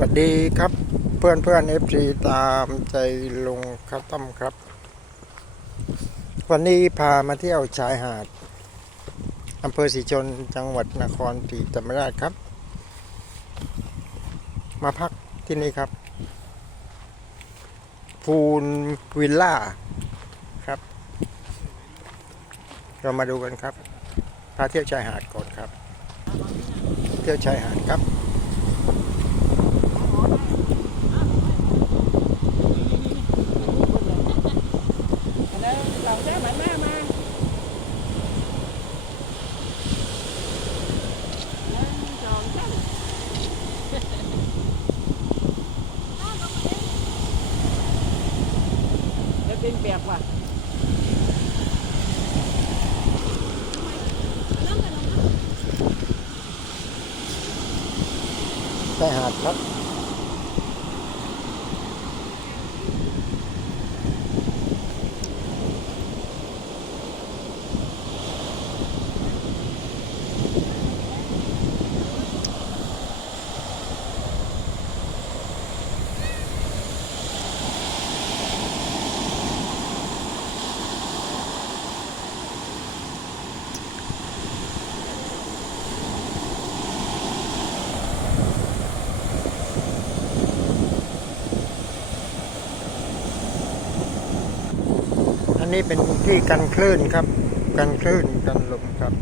สวัสดีครับเพื่อนเพื่อนเอฟซีตามใจลุงข้าวต้มครับ วันนี้พามาเที่ยวชายหาดอำเภอศรีชนจังหวัดนครศรีธรรมราชครับ มาพักที่นี่ครับ พูนวิลล่าครับ เรามาดูกันครับ พาเที่ยวชายหาดก่อนครับ เที่ยวชายหาดครับ แล้วเราได้หมายแม่มาหนึ่งสองสามจะ เป็นแบบว่าชายหาดครับ นี้เป็นที่กันคลื่นครับ กันคลื่นกันลมครับ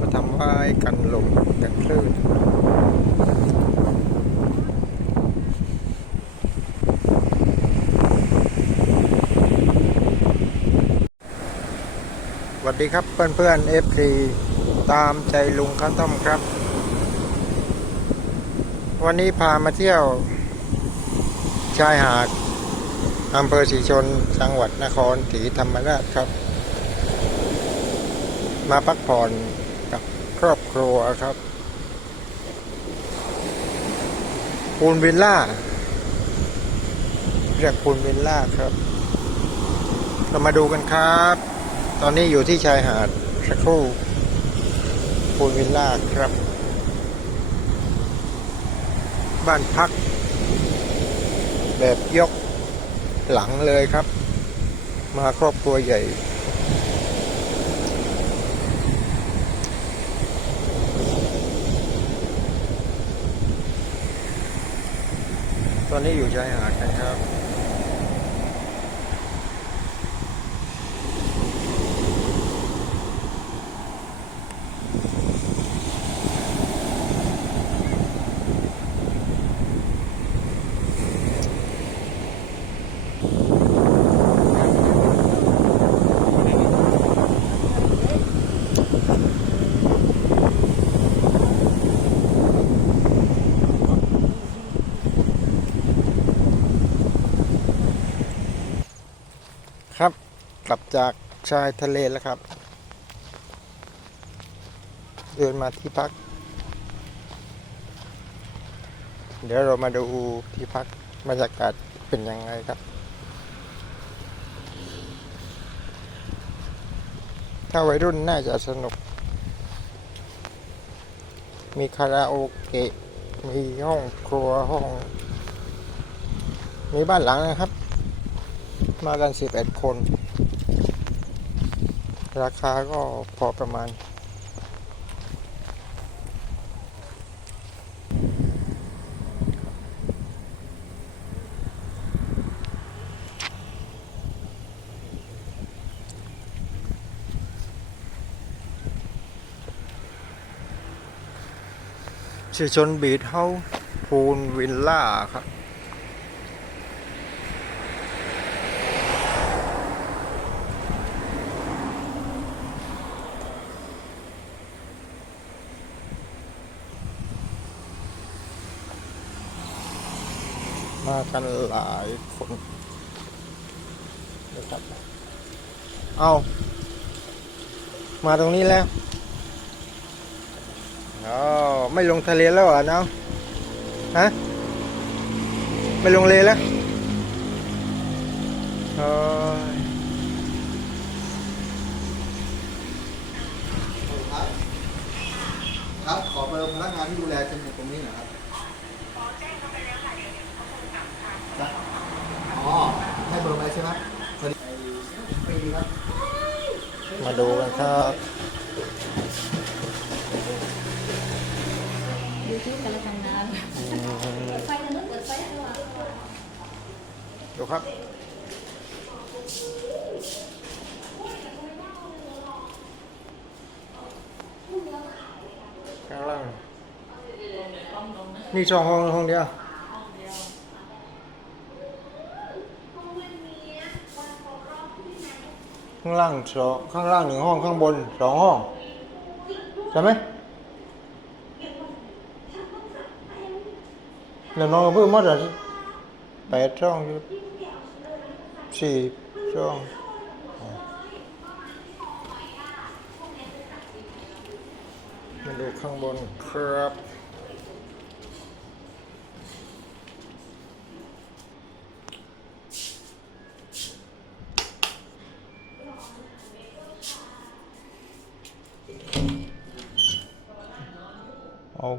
มาทำไว้กันลมกันคลื่นสวัสดีครับเพื่อนเพื่อนเอฟซีตามใจลุงข้าต้มครับ วันนี้พามาเที่ยวชายหาด อำเภอศรีชน จังหวัดนครศรีธรรมราชครับ มาพักผ่อนกับครอบครัวครับปูนวิลล่า เรียกปูนวิลล่าครับ เรามาดูกันครับ ตอนนี้อยู่ที่ชายหาดสักครู่ปูนวิลล่าครับ บ้านพัก แบบยก หลังเลยครับ มาครอบครัวใหญ่ ตอนนี้อยู่ชายหาดนะครับ กลับจากชายทะเลแล้วครับ เดินมาที่พัก เดี๋ยวเรามาดูที่พักบรรยากาศเป็นยังไงครับ ถ้าวัยรุ่นน่าจะสนุก มีคาราโอเกะ มีห้องครัวห้อง มีบ้านหลังนะครับ มากันสิบเอ็ดคน ราคาก็พอประมาณ ชื่อชนบีดเฮาพูนวิลล่าครับ กันหลายคนนะครับเอามาตรงนี้แล้วอ๋อไม่ลงทะเลแล้วเหรอเนาะฮะไม่ลงเลแล้วโอ้ยครับ ขอเบอร์พนักงานที่ดูแลจมูกตรงนี้หน่อยครับ มาดูกันครับยูทูบกำลังงนเปิไฟนะลูกเปิดไฟดูครับข้างล่างนี่ช่องห้องห้องเดียวางล่างสองข้างล่างหนึ่งห้องข้างบนสองห้องใช่ไหมแล้วน้องก็เพิ่มมาจากแปดช่องอยู่สี่ช่องมาดูข้างบนครับ เอา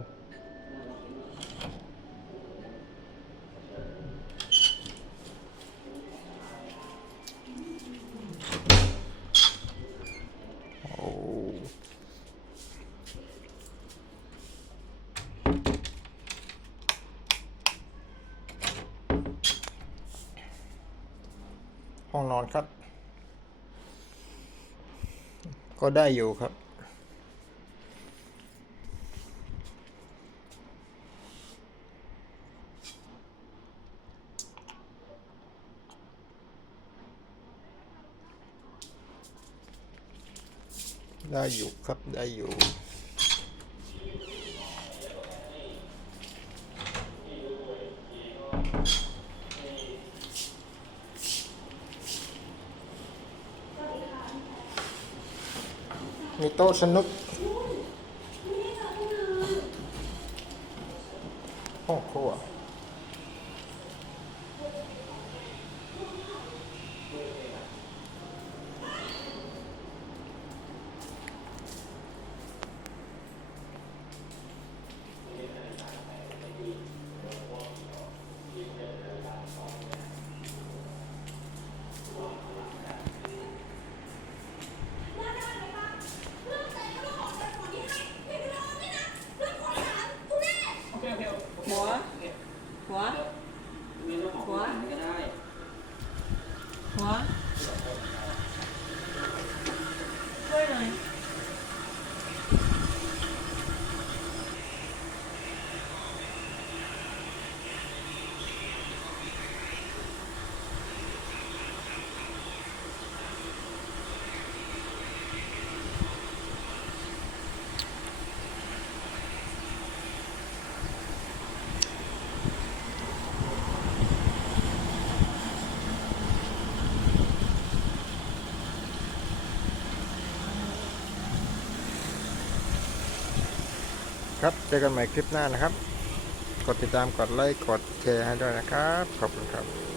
เอาห้องนอนครับ ก็ได้อยู่ครับ ได้อยู่ครับได้อยู่มีโต๊ะสนุกห้องครัวหัว หัวาขวหัว ครับ เจอกันใหม่คลิปหน้านะครับ กดติดตาม กดไลค์ กดแชร์ให้ด้วยนะครับ ขอบคุณครับ